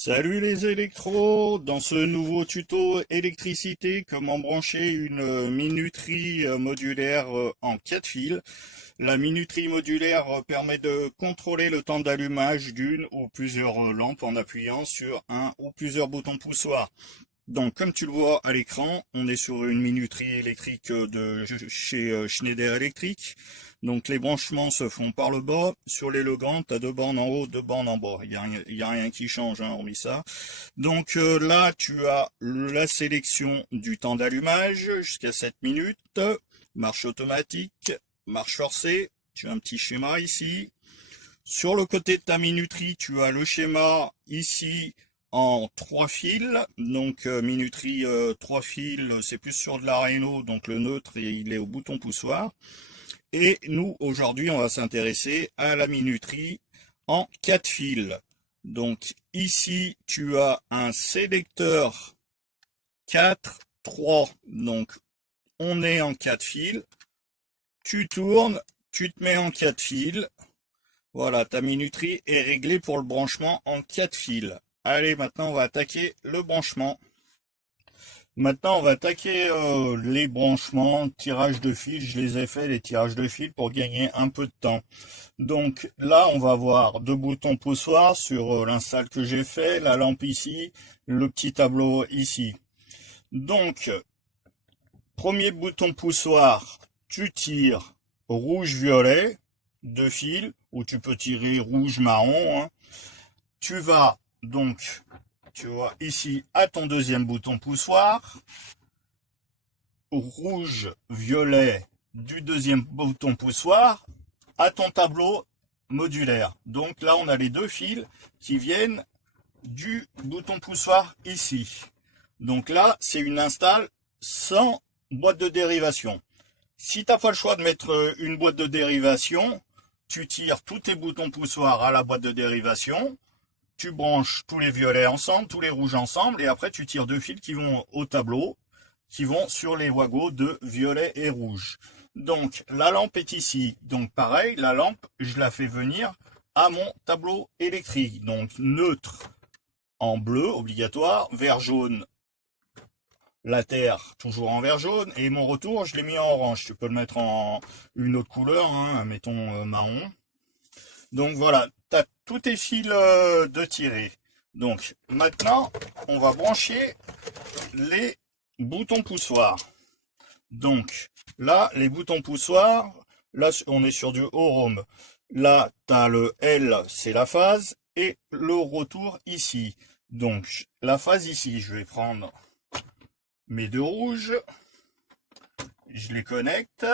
Salut les électros, dans ce nouveau tuto électricité, comment brancher une minuterie modulaire en 4 fils. La minuterie modulaire permet de contrôler le temps d'allumage d'une ou plusieurs lampes en appuyant sur un ou plusieurs boutons poussoirs. Donc comme tu le vois à l'écran, on est sur une minuterie électrique de chez Schneider Electric. Donc les branchements se font par le bas. Sur les Legrand, tu as deux bornes en haut, deux bornes en bas. Il y a rien qui change, hein, hormis ça. Donc là, tu as la sélection du temps d'allumage jusqu'à 7 minutes. Marche automatique, marche forcée. Tu as un petit schéma ici. Sur le côté de ta minuterie, tu as le schéma ici en 3 fils. Donc minuterie 3 fils, c'est plus sur de la Renault, donc le neutre, il est au bouton poussoir. Et nous, aujourd'hui, on va s'intéresser à la minuterie en 4 fils. Donc ici, tu as un sélecteur 4, 3. Donc on est en 4 fils. Tu tournes, tu te mets en 4 fils. Voilà, ta minuterie est réglée pour le branchement en 4 fils. Allez, maintenant on va attaquer le branchement. Maintenant on va attaquer les branchements, tirage de fil. Je les ai fait les tirages de fil pour gagner un peu de temps. Donc là on va voir deux boutons poussoirs sur l'install que j'ai fait, la lampe ici, le petit tableau ici. Donc, premier bouton poussoir, tu tires rouge-violet, deux fils, ou tu peux tirer rouge-marron, hein. Tu vas donc, tu vois ici, à ton deuxième bouton poussoir, rouge-violet du deuxième bouton poussoir, à ton tableau modulaire. Donc là, on a les deux fils qui viennent du bouton poussoir ici. Donc là, c'est une install sans boîte de dérivation. Si tu n'as pas le choix de mettre une boîte de dérivation, tu tires tous tes boutons poussoirs à la boîte de dérivation, tu branches tous les violets ensemble, tous les rouges ensemble, et après tu tires deux fils qui vont au tableau, qui vont sur les wagons de violet et rouge. Donc la lampe est ici. Donc pareil, la lampe, je la fais venir à mon tableau électrique. Donc neutre en bleu, obligatoire, vert jaune, la terre toujours en vert jaune, et mon retour je l'ai mis en orange. Tu peux le mettre en une autre couleur, hein, mettons marron. Donc voilà, tu as tous tes fils de tirer. Donc maintenant, on va brancher les boutons poussoirs. Donc là, les boutons poussoirs, là on est sur du Orome. Là, tu as le L, c'est la phase, et le retour ici. Donc la phase ici, je vais prendre mes deux rouges, je les connecte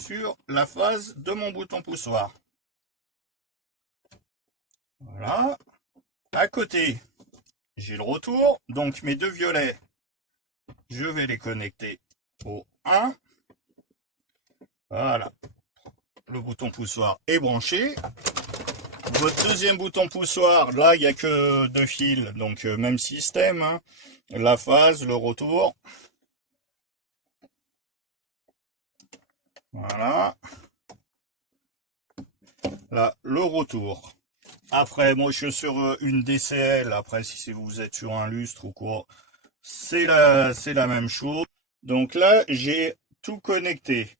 sur la phase de mon bouton poussoir. Voilà. À côté, j'ai le retour. Donc mes deux violets, je vais les connecter au 1. Voilà. Le bouton poussoir est branché. Votre deuxième bouton poussoir, là, il n'y a que deux fils. Donc même système, hein. La phase, le retour. Voilà. Là, le retour. Après, moi, je suis sur une DCL. Après, si vous êtes sur un lustre ou quoi, c'est la même chose. Donc là, j'ai tout connecté.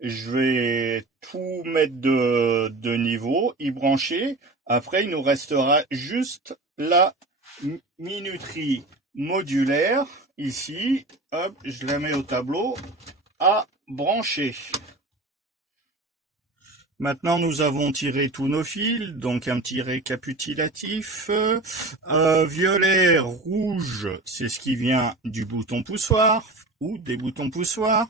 Je vais tout mettre de niveau, y brancher. Après, il nous restera juste la minuterie modulaire. Ici, hop, je la mets au tableau à brancher. Maintenant, nous avons tiré tous nos fils, donc un petit récapitulatif. Violet, rouge, c'est ce qui vient du bouton poussoir ou des boutons poussoirs.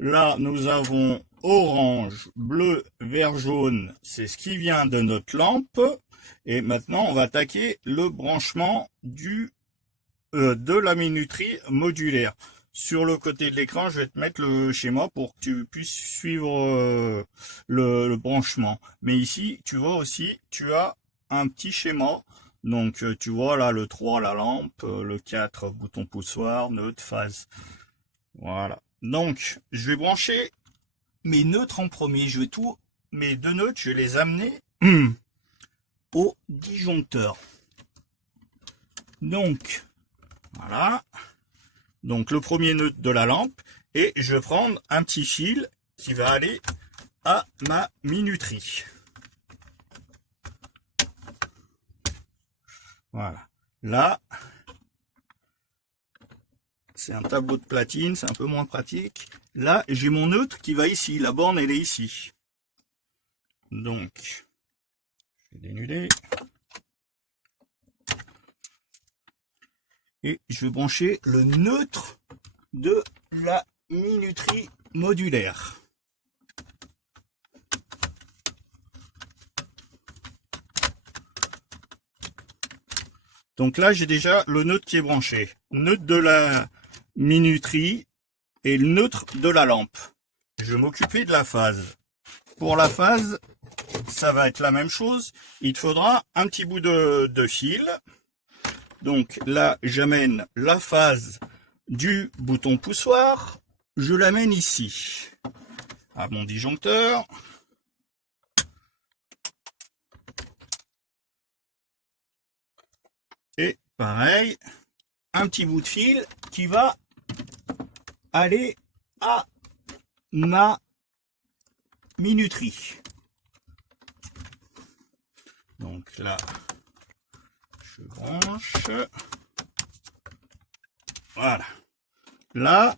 Là, nous avons orange, bleu, vert, jaune, c'est ce qui vient de notre lampe. Et maintenant, on va attaquer le branchement de la minuterie modulaire. Sur le côté de l'écran, je vais te mettre le schéma pour que tu puisses suivre le branchement. Mais ici, tu vois aussi, tu as un petit schéma. Donc, tu vois là, le 3, la lampe, le 4, bouton poussoir, neutre, phase. Voilà. Donc, je vais brancher mes neutres en premier. Mes deux neutres, je vais les amener au disjoncteur. Donc, voilà. Donc, le premier nœud de la lampe. Et je vais prendre un petit fil qui va aller à ma minuterie. Voilà. Là, c'est un tableau de platine, c'est un peu moins pratique. Là, j'ai mon neutre qui va ici. La borne, elle est ici. Donc, je vais dénuder. Et je vais brancher le neutre de la minuterie modulaire. Donc là, j'ai déjà le neutre qui est branché. Neutre de la minuterie et le neutre de la lampe. Je vais m'occuper de la phase. Pour la phase, ça va être la même chose. Il te faudra un petit bout de fil. Donc là, j'amène la phase du bouton poussoir. Je l'amène ici, à mon disjoncteur. Et pareil, un petit bout de fil qui va aller à ma minuterie. Donc là, je branche. Voilà. Là,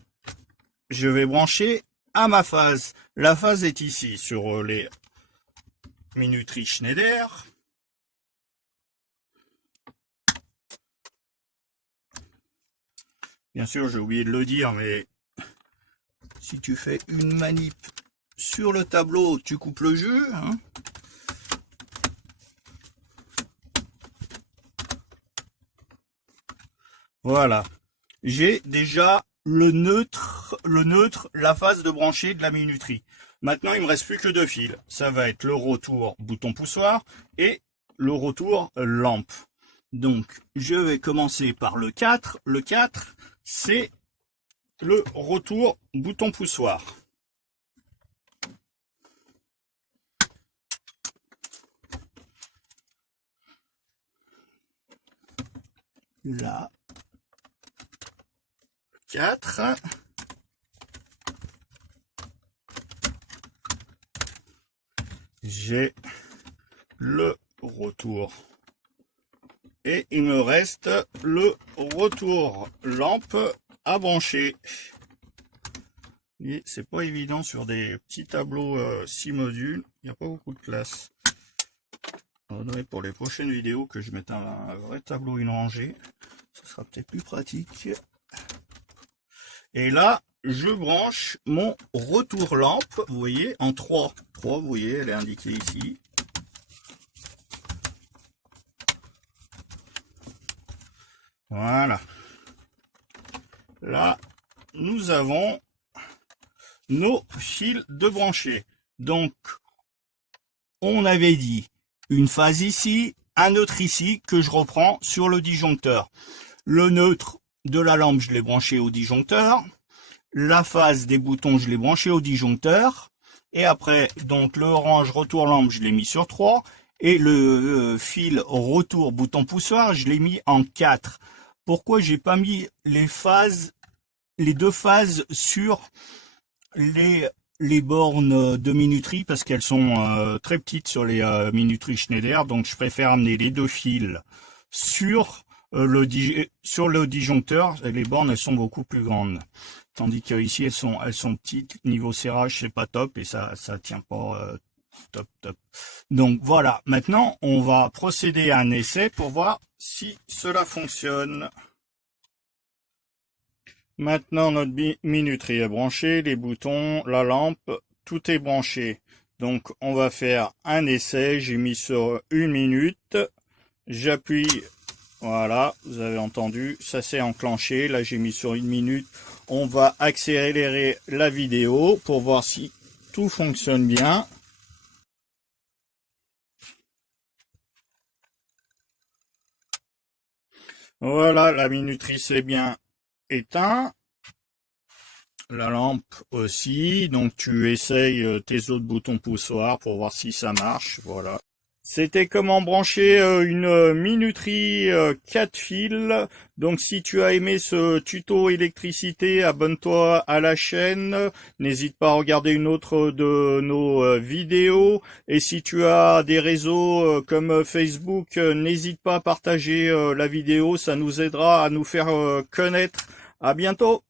je vais brancher à ma phase. La phase est ici sur les minuteries Schneider. Bien sûr, j'ai oublié de le dire, mais si tu fais une manip sur le tableau, tu coupes le jus. Hein. Voilà. J'ai déjà le neutre, la phase de brancher de la minuterie. Maintenant, il me reste plus que deux fils. Ça va être le retour bouton poussoir et le retour lampe. Donc, je vais commencer par le 4. Le 4, c'est le retour bouton poussoir. Là, 4. J'ai le retour. Et il me reste le retour lampe à brancher. Et c'est pas évident sur des petits tableaux 6 modules. Il n'y a pas beaucoup de place. On va pour les prochaines vidéos que je mette un vrai tableau, une rangée. Ce sera peut-être plus pratique. Et là, je branche mon retour lampe, vous voyez, en 3. 3, vous voyez, elle est indiquée ici. Voilà. Là, nous avons nos fils de brancher. Donc, on avait dit une phase ici, un neutre ici, que je reprends sur le disjoncteur. Le neutre de la lampe, je l'ai branché au disjoncteur. La phase des boutons, je l'ai branché au disjoncteur. Et après, donc le orange retour lampe, je l'ai mis sur 3. Et le fil retour bouton poussoir, je l'ai mis en 4. Pourquoi j'ai pas mis les phases, les deux phases sur les bornes de minuterie, parce qu'elles sont très petites sur les minuteries Schneider, donc je préfère amener les deux fils sur le disjoncteur. Les bornes, elles sont beaucoup plus grandes, tandis que ici elles sont petites. Niveau serrage, c'est pas top et ça tient pas top. Donc voilà, maintenant on va procéder à un essai pour voir si cela fonctionne. Maintenant, notre minuterie est branchée, les boutons, la lampe, tout est branché. Donc, on va faire un essai. J'ai mis sur 1 minute. J'appuie, voilà, vous avez entendu, ça s'est enclenché. Là, j'ai mis sur 1 minute. On va accélérer la vidéo pour voir si tout fonctionne bien. Voilà, la minuterie s'est bien éteinte. La lampe aussi, donc tu essayes tes autres boutons poussoirs pour voir si ça marche, voilà. C'était comment brancher une minuterie 4 fils. Donc si tu as aimé ce tuto électricité, abonne-toi à la chaîne. N'hésite pas à regarder une autre de nos vidéos. Et si tu as des réseaux comme Facebook, n'hésite pas à partager la vidéo. Ça nous aidera à nous faire connaître. À bientôt.